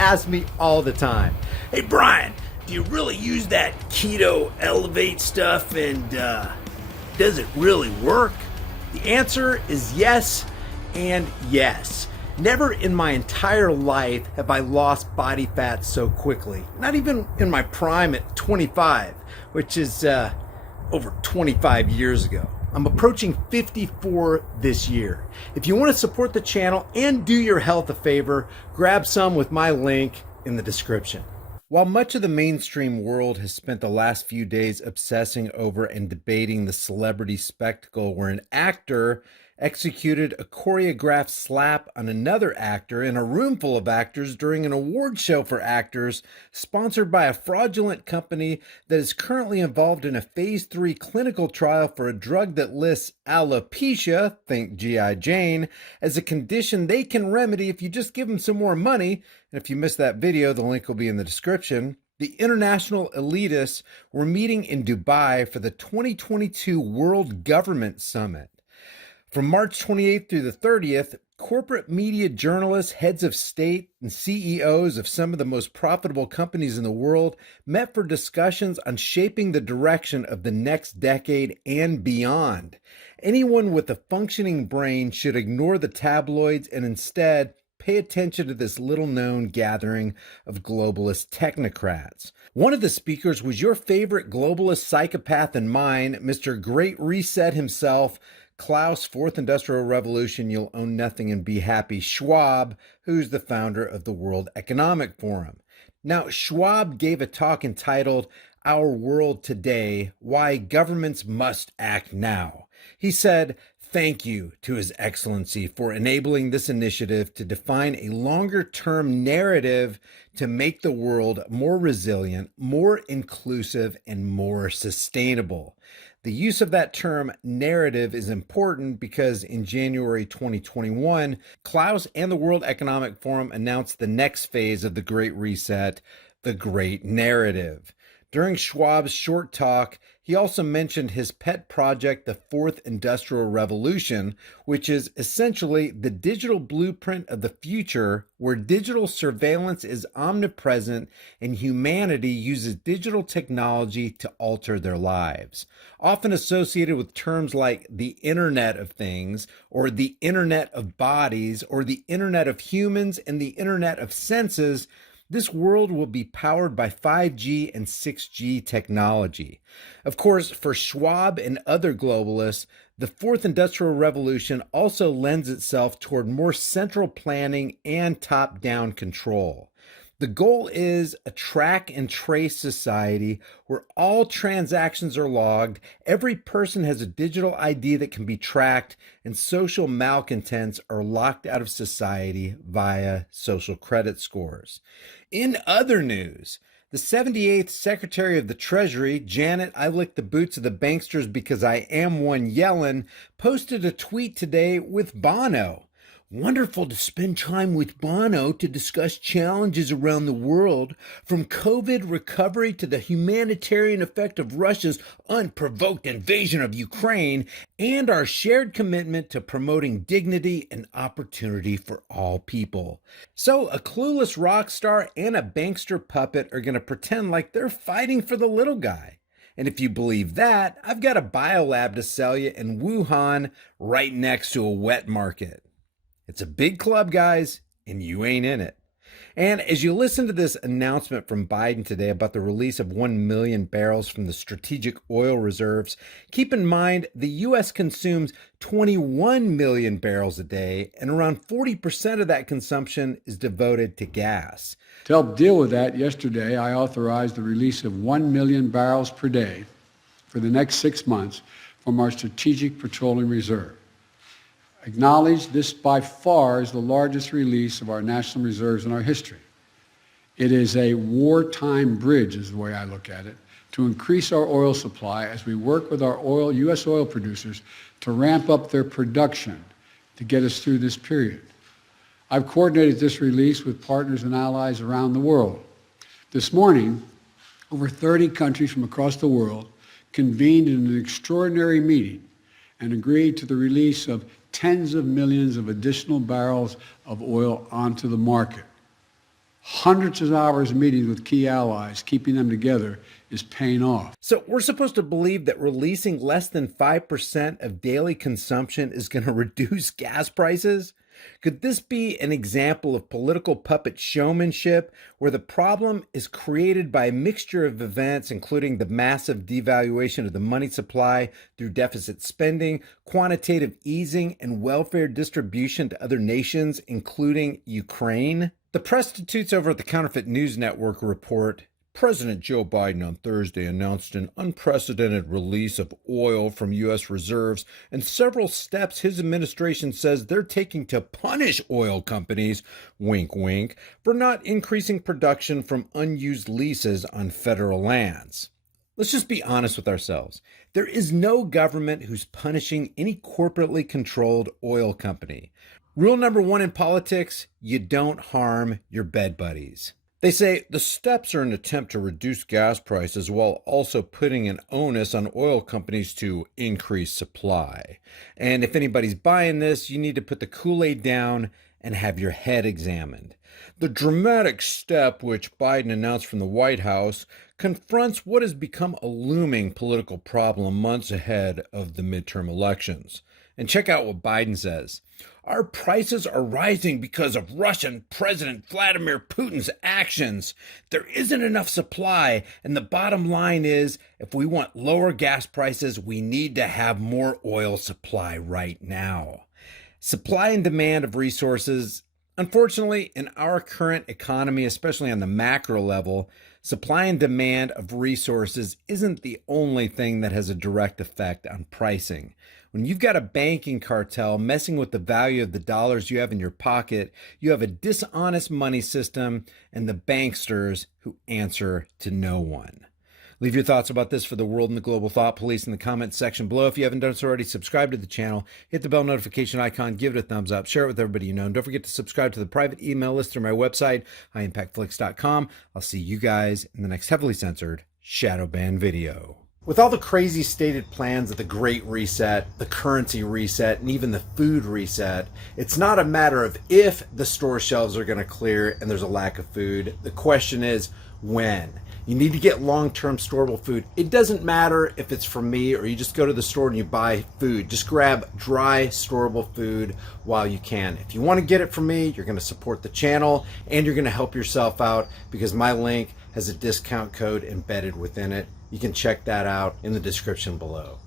ask me all the time, "Hey Brian, do you really use that keto elevate stuff, and does it really work?" The answer is yes and yes. Never in my entire life have I lost body fat so quickly. Not even in my prime at 25, which is over 25 years ago. I'm approaching 54 this year. If you want to support the channel and do your health a favor, grab some with my link in the description. While much of the mainstream world has spent the last few days obsessing over and debating the celebrity spectacle where an actor executed a choreographed slap on another actor in a room full of actors during an award show for actors sponsored by a fraudulent company that is currently involved in a phase 3 clinical trial for a drug that lists alopecia, think G.I. Jane, as a condition they can remedy if you just give them some more money. And if you missed that video, the link will be in the description. The international elitists were meeting in Dubai for the 2022 World Government Summit. From March 28th through the 30th, corporate media journalists, heads of state, and CEOs of some of the most profitable companies in the world met for discussions on shaping the direction of the next decade and beyond. Anyone with a functioning brain should ignore the tabloids and instead pay attention to this little-known gathering of globalist technocrats. One of the speakers was your favorite globalist psychopath and mine, Mr. Great Reset himself, Klaus, Fourth Industrial Revolution, You'll Own Nothing and Be Happy, Schwab, who's the founder of the World Economic Forum. Now, Schwab gave a talk entitled, Our World Today, Why Governments Must Act Now. He said, "Thank you to His Excellency for enabling this initiative to define a longer-term narrative to make the world more resilient, more inclusive, and more sustainable." The use of that term narrative is important because in January 2021, Klaus and the World Economic Forum announced the next phase of the Great Reset, the Great Narrative. During Schwab's short talk, he also mentioned his pet project, the Fourth Industrial Revolution, which is essentially the digital blueprint of the future where digital surveillance is omnipresent and humanity uses digital technology to alter their lives. Often associated with terms like the Internet of Things, or the Internet of Bodies, or the Internet of Humans, and the Internet of Senses, this world will be powered by 5G and 6G technology. Of course, for Schwab and other globalists, the Fourth Industrial Revolution also lends itself toward more central planning and top-down control. The goal is a track and trace society where all transactions are logged, every person has a digital ID that can be tracked, and social malcontents are locked out of society via social credit scores. In other news, the 78th Secretary of the Treasury, Janet, I lick the boots of the banksters because I am one Yellen, posted a tweet today with Bono. "Wonderful to spend time with Bono to discuss challenges around the world, from COVID recovery to the humanitarian effect of Russia's unprovoked invasion of Ukraine, and our shared commitment to promoting dignity and opportunity for all people." So a clueless rock star and a bankster puppet are going to pretend like they're fighting for the little guy. And if you believe that, I've got a biolab to sell you in Wuhan right next to a wet market. It's a big club, guys, and you ain't in it. And as you listen to this announcement from Biden today about the release of 1 million barrels from the strategic oil reserves, keep in mind the U.S. consumes 21 million barrels a day, and around 40% of that consumption is devoted to gas. To help deal with that, yesterday I authorized the release of 1 million barrels per day for the next 6 months from our Strategic Petroleum Reserve. Acknowledge this by far is the largest release of our national reserves in our history. It is a wartime bridge, is the way I look at it, to increase our oil supply as we work with our U.S. oil producers to ramp up their production to get us through this period. I've coordinated this release with partners and allies around the world. This morning, over 30 countries from across the world convened in an extraordinary meeting and agreed to the release of tens of millions of additional barrels of oil onto the market. Hundreds of hours of meetings with key allies, keeping them together, is paying off. So we're supposed to believe that releasing less than 5% of daily consumption is going to reduce gas prices? Could this be an example of political puppet showmanship where the problem is created by a mixture of events, including the massive devaluation of the money supply through deficit spending, quantitative easing, and welfare distribution to other nations, including Ukraine? The prostitutes over at the Counterfeit News Network report, President Joe Biden on Thursday announced an unprecedented release of oil from U.S. reserves and several steps his administration says they're taking to punish oil companies, wink wink, for not increasing production from unused leases on federal lands. Let's just be honest with ourselves. There is no government who's punishing any corporately controlled oil company. Rule number one in politics, you don't harm your bed buddies. They say the steps are an attempt to reduce gas prices while also putting an onus on oil companies to increase supply. And if anybody's buying this, you need to put the Kool-Aid down and have your head examined. The dramatic step which Biden announced from the White House confronts what has become a looming political problem months ahead of the midterm elections. And check out what Biden says. Our prices are rising because of Russian President Vladimir Putin's actions. There isn't enough supply, and the bottom line is, if we want lower gas prices, we need to have more oil supply right now. Supply and demand of resources, unfortunately, in our current economy, especially on the macro level, supply and demand of resources isn't the only thing that has a direct effect on pricing. When you've got a banking cartel messing with the value of the dollars you have in your pocket, you have a dishonest money system and the banksters who answer to no one. Leave your thoughts about this for the world and the global thought police in the comments section below. If you haven't done so already, subscribe to the channel, hit the bell notification icon, give it a thumbs up, share it with everybody you know, and don't forget to subscribe to the private email list through my website, highimpactflix.com. I'll see you guys in the next heavily censored shadow ban video. With all the crazy stated plans of the Great Reset, the currency reset, and even the food reset, it's not a matter of if the store shelves are going to clear and there's a lack of food. The question is when. You need to get long-term storable food. It doesn't matter if it's from me or you just go to the store and you buy food. Just grab dry, storable food while you can. If you want to get it from me, you're going to support the channel and you're going to help yourself out because my link has a discount code embedded within it. You can check that out in the description below.